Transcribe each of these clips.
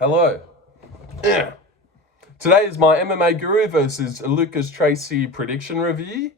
Hello. Today is my MMA Guru versus LucasTracy Prediction review.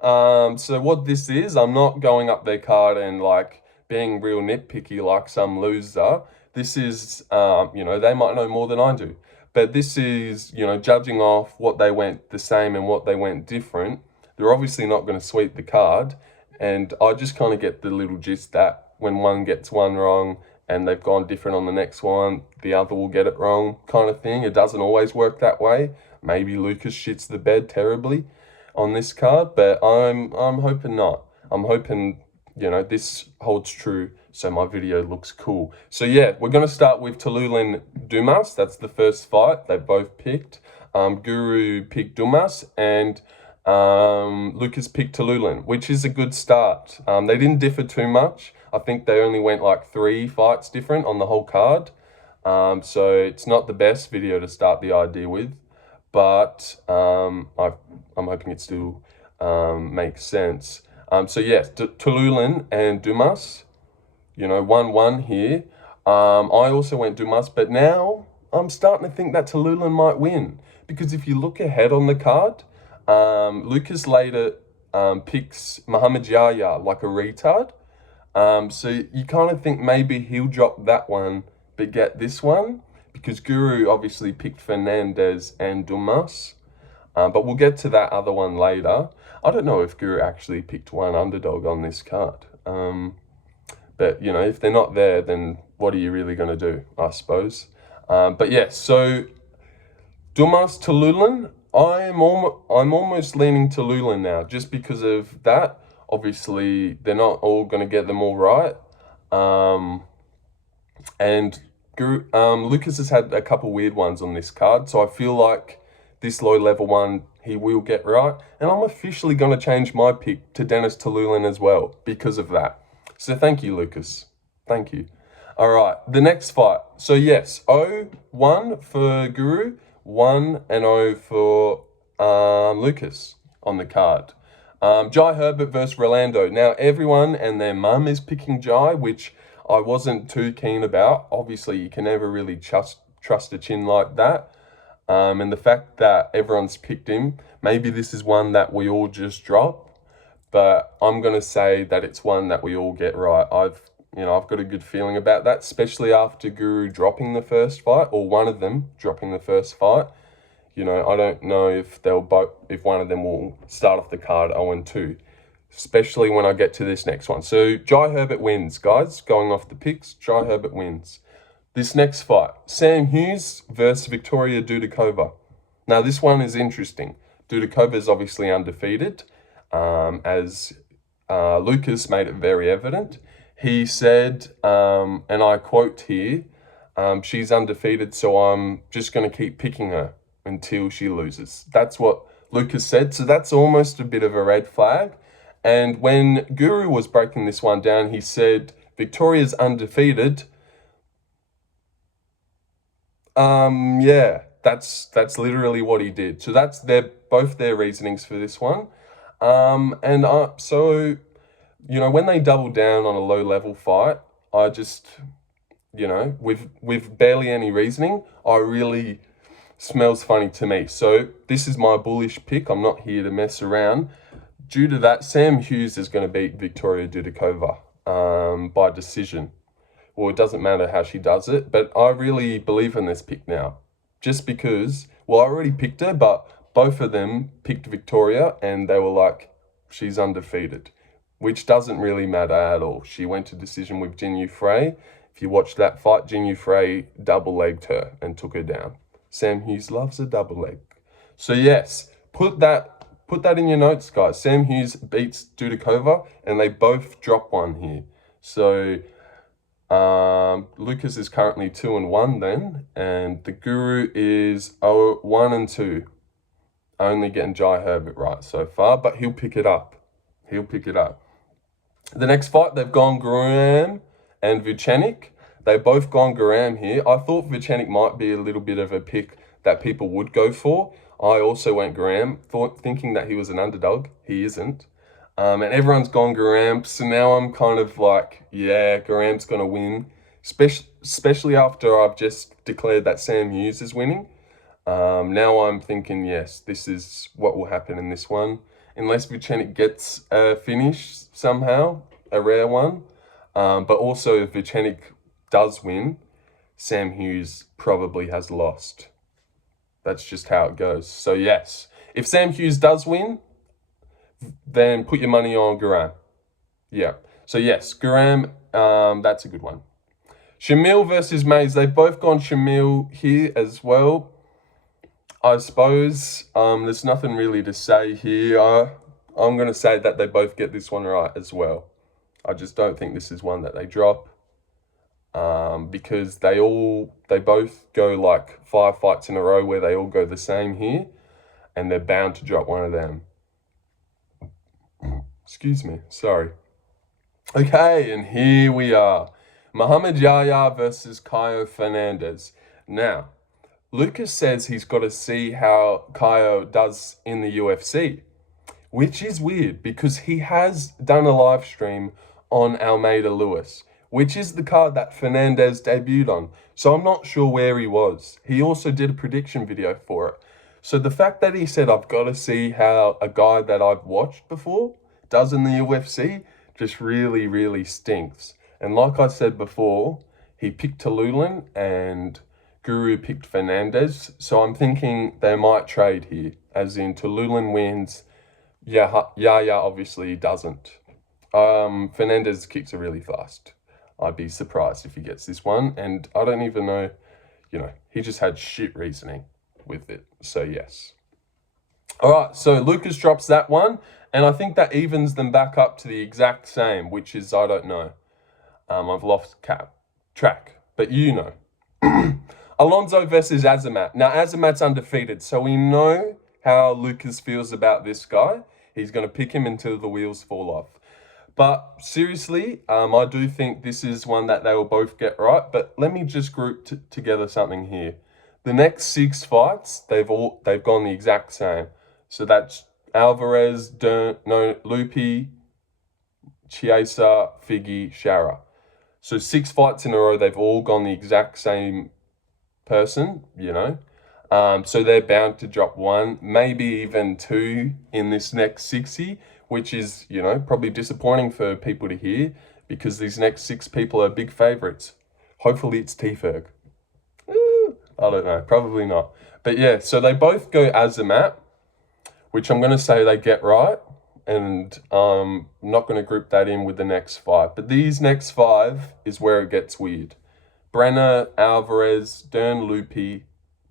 So what this is, I'm not going up their card and like being real nitpicky like some loser. This is, they might know more than I do. But this is, judging off what they went the same and what they went different. They're obviously not going to sweep the card. And I just kind of get the little gist that when one gets one wrong and they've gone different on the next one, the other will get it wrong kind of thing. It doesn't always work that way. Maybe Lucas shits the bed terribly on this card, but I'm hoping not. I'm hoping, this holds true so my video looks cool. So yeah, we're going to start with Tallulah Dumas. That's the first fight they both picked. Guru picked Dumas and Lucas picked Tallulah, which is a good start. They didn't differ too much. I think they only went like 3 fights different on the whole card. So it's not the best video to start the idea with, but I'm hoping it still makes sense. So yes, Tallulah and Dumas, 1-1 here. I also went Dumas, but now I'm starting to think that Tallulah might win, because if you look ahead on the card, Lucas later picks Muhammad Yahya like a retard. So you kind of think maybe he'll drop that one, but get this one, because Guru obviously picked Fernandez and Dumas. But we'll get to that other one later. I don't know if Guru actually picked one underdog on this card. But, if they're not there, then what are you really going to do, I suppose? But yeah, so Dumas Tallulah, I'm almost leaning Tallulah now, just because of that. Obviously, they're not all going to get them all right. And Lucas has had a couple weird ones on this card, so I feel like this low-level one he will get right. And I'm officially going to change my pick to Dennis Tallulah as well because of that. So thank you, Lucas. Thank you. All right, the next fight. So yes, 0-1 for Guru, 1-0 for Lucas on the card. Jai Herbert versus Rolando. Now, everyone and their mum is picking Jai, which I wasn't too keen about. Obviously, you can never really trust a chin like that. And the fact that everyone's picked him, maybe this is one that we all just drop. But I'm going to say that it's one that we all get right. I've got a good feeling about that, especially after Guru dropping the first fight, or one of them dropping the first fight. I don't know if if one of them will start off the card 0-2, especially when I get to this next one. So Jai Herbert wins, guys. Going off the picks, Jai Herbert wins. This next fight, Sam Hughes versus Victoria Dudikova. Now, this one is interesting. Dudikova is obviously undefeated, as Lucas made it very evident. He said, and I quote here, she's undefeated, so I'm just going to keep picking her until she loses. That's what Lucas said. So that's almost a bit of a red flag. And when Guru was breaking this one down, he said Victoria's undefeated. Yeah, that's literally what he did. So that's both their reasonings for this one. So when they double down on a low level fight, I just, with barely any reasoning, I really smells funny to me. So this is my bullish pick. I'm not here to mess around. Due to that, Sam Hughes is going to beat Victoria Dudikova by decision. Well, it doesn't matter how she does it, but I really believe in this pick now. Just because, I already picked her, but both of them picked Victoria and they were like, she's undefeated, which doesn't really matter at all. She went to decision with Jinyu Frey. If you watch that fight, Jinyu Frey double-legged her and took her down. Sam Hughes loves a double leg. So yes, put that in your notes, guys. Sam Hughes beats Dudikova, and they both drop one here. So Lucas is currently 2-1 then, and the Guru is 1-2. Only getting Jai Herbert right so far, but he'll pick it up. The next fight, they've gone Graham and Vucenic. They've both gone Graham here. I thought Vucenic might be a little bit of a pick that people would go for. I also went Graham, thinking that he was an underdog. He isn't. And everyone's gone Graham. So now I'm kind of like, yeah, Graham's going to win. especially after I've just declared that Sam Hughes is winning. Now I'm thinking, yes, this is what will happen in this one. Unless Vucenic gets a finish somehow, a rare one. But also if Vucenic does win, Sam Hughes probably has lost. That's just how it goes. So yes, if Sam Hughes does win, then put your money on Guram. Yeah. So yes, Guram, that's a good one. Shamil versus Mays. They've both gone Shamil here as well. I suppose there's nothing really to say here. I'm going to say that they both get this one right as well. I just don't think this is one that they drop. Because they both go like 5 fights in a row where they all go the same here, and they're bound to drop one of them. Excuse me, sorry. Okay, and here we are. Muhammad Yahya versus Caio Fernandez. Now, Lucas says he's got to see how Caio does in the UFC, which is weird because he has done a live stream on Almeida Lewis, which is the card that Fernandez debuted on. So I'm not sure where he was. He also did a prediction video for it. So the fact that he said, I've got to see how a guy that I've watched before does in the UFC, just really, really stinks. And like I said before, he picked Tallulah and Guru picked Fernandez. So I'm thinking they might trade here, as in Tallulah wins, Yahya obviously doesn't. Fernandez kicks are really fast. I'd be surprised if he gets this one. And I don't even know, he just had shit reasoning with it. So yes. All right, so Lucas drops that one. And I think that evens them back up to the exact same, which is, I don't know. I've lost track, but you know. Alonso versus Azamat. Now, Azamat's undefeated, so we know how Lucas feels about this guy. He's going to pick him until the wheels fall off. But seriously, I do think this is one that they will both get right. But let me just group together something here. The next 6 fights, they've gone the exact same. So that's Alvarez, Lupi, Chiesa, Figgy, Shara. So 6 fights in a row, they've all gone the exact same person, So they're bound to drop 1, maybe even 2 in this next 60, which is, probably disappointing for people to hear because these next 6 people are big favourites. Hopefully it's T-Ferg. I don't know, probably not. But yeah, so they both go Azamat, which I'm going to say they get right. And I'm not going to group that in with the next 5. But these next 5 is where it gets weird. Brenner, Alvarez, Dern, Lupi,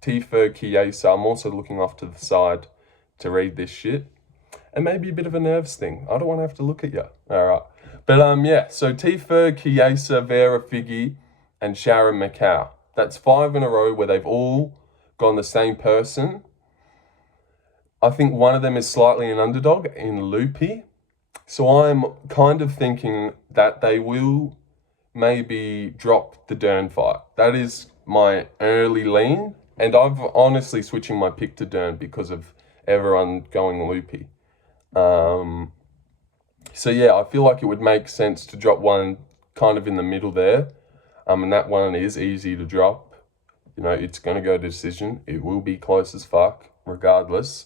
T-Ferg, Chiesa. I'm also looking off to the side to read this shit. And maybe a bit of a nerves thing. I don't want to have to look at you. All right. But yeah, so T-Ferg, Chiesa, Vera, Figgy, and Sharon Macau. That's 5 in a row where they've all gone the same person. I think one of them is slightly an underdog in Lupi. So I'm kind of thinking that they will maybe drop the Dern fight. That is my early lean. And I've honestly switching my pick to Dern because of everyone going Lupi. So yeah, I feel like it would make sense to drop one kind of in the middle there. And that one is easy to drop. It's going to go to decision. It will be close as fuck, regardless.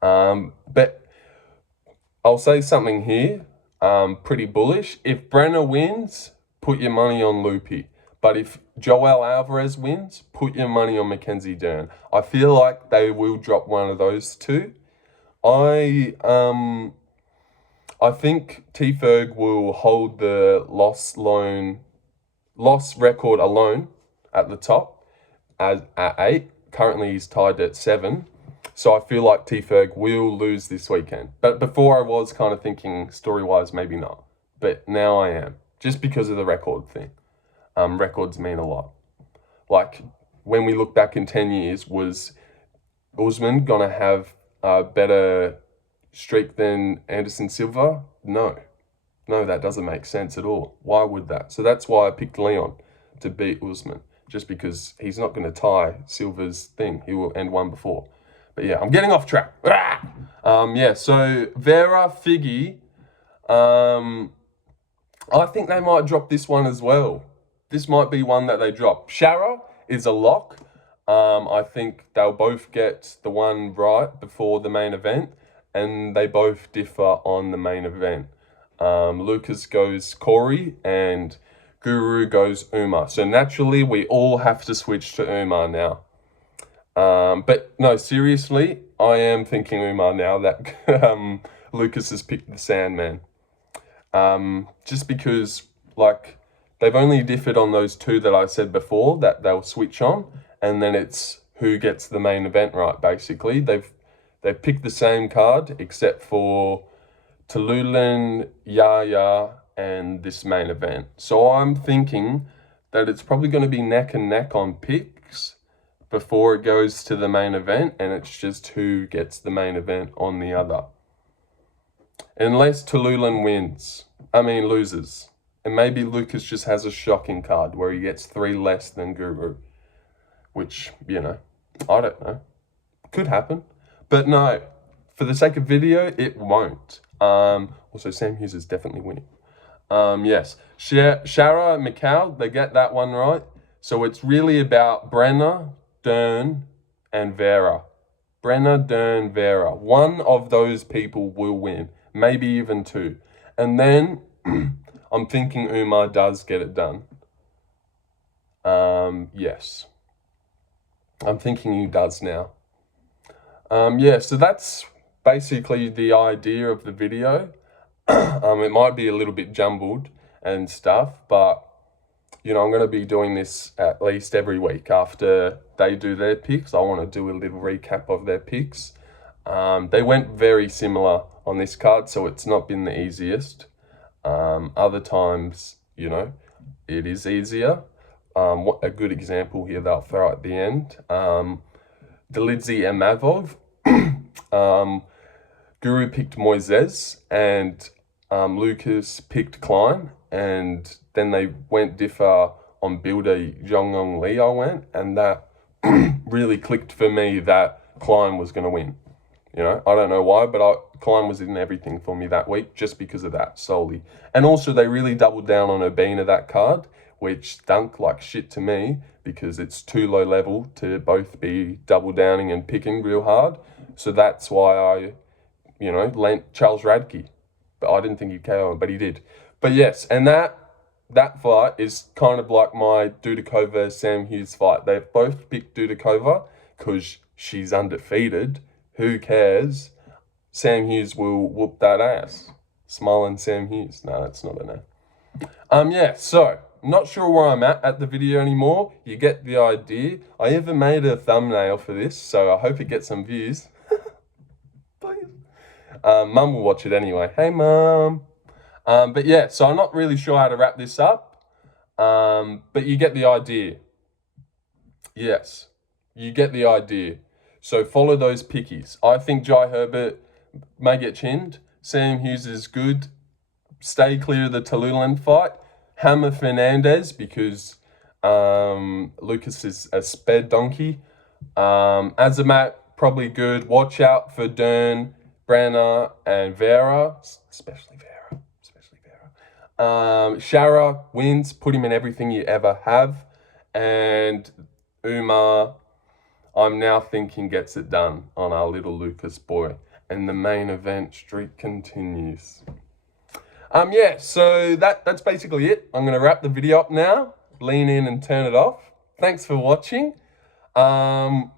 But I'll say something here, pretty bullish. If Brenner wins, put your money on Lupi. But if Joel Alvarez wins, put your money on Mackenzie Dern. I feel like they will drop one of those 2. I think T-Ferg will hold the loss record alone at the top at 8. Currently he's tied at 7. So I feel like T-Ferg will lose this weekend. But before I was kind of thinking story-wise, maybe not. But now I am, just because of the record thing. Records mean a lot. Like, when we look back in 10 years, was Usman going to have a better streak than Anderson Silva? No, that doesn't make sense at all. Why would that? So that's why I picked Leon to beat Usman, just because he's not going to tie Silva's thing. He will end one before. But yeah, I'm getting off track. Yeah, so Vera, Figgy, I think they might drop this one as well. this might be one that they drop. Shara is a lock. I think they'll both get the one right before the main event, and they both differ on the main event. Lucas goes Corey, and Guru goes Umar. So naturally, we all have to switch to Umar now. But no, seriously, I am thinking Umar now that Lucas has picked the Sandman. Just because, like, they've only differed on those two that I said before that they'll switch on, and then it's who gets the main event right, basically. They've picked the same card, except for Tallulah, Yahya, and this main event. So I'm thinking that it's probably going to be neck and neck on picks before it goes to the main event, and it's just who gets the main event on the other. Unless Tallulah loses. And maybe Lucas just has a shocking card where he gets 3 less than Guru. Which, you know, I don't know. Could happen. But no, for the sake of video, it won't. Also, Sam Hughes is definitely winning. Yes. Shara, Macau, they get that one right. So it's really about Brenner, Dern, and Vera. Brenner, Dern, Vera. One of those people will win. Maybe even 2. And then I'm thinking Umar does get it done. Yes. I'm thinking he does now. Yeah, so that's basically the idea of the video. It might be a little bit jumbled and stuff, but, you know, I'm going to be doing this at least every week after they do their picks. I want to do a little recap of their picks. They went very similar on this card, so it's not been the easiest. Other times, you know, it is easier. What a good example here that I'll throw at the end. Delidze and Mavov. Guru picked Moises, and Lucas picked Klein, and then they went differ on builder Zhongyong Li, I went, and that really clicked for me that Klein was going to win. You know, I don't know why, but Klein was in everything for me that week just because of that solely. And also, they really doubled down on Urbina, that card, which stunk like shit to me because it's too low level to both be double downing and picking real hard. So that's why I, you know, lent Charles Radke. But I didn't think he'd KO him, but he did. But yes, and that fight is kind of like my Dudikova Sam Hughes fight. They've both picked Dudikova because she's undefeated. Who cares? Sam Hughes will whoop that ass. Smiling Sam Hughes. No, that's not a name. Yeah, so I'm not sure where I'm at the video anymore. You get the idea. I even made a thumbnail for this, so I hope it gets some views. Please. Mum will watch it anyway. Hey, Mum. But yeah, so I'm not really sure how to wrap this up. But you get the idea. Yes, you get the idea. So follow those pickies. I think Jai Herbert may get chinned. Sam Hughes is good. Stay clear of the Tallulah fight. Hammer Fernandez because Lucas is a sped donkey. Azamat, probably good. Watch out for Dern, Brenner, and Vera. Especially Vera. Shara wins. Put him in everything you ever have. And Umar, I'm now thinking gets it done on our little Lucas boy. And the main event streak continues. Yeah, so that's basically it. I'm going to wrap the video up now. Lean in and turn it off. Thanks for watching. I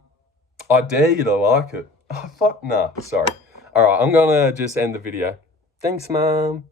dare you to like it. Oh, fuck, nah, sorry. All right, I'm going to just end the video. Thanks, Mom.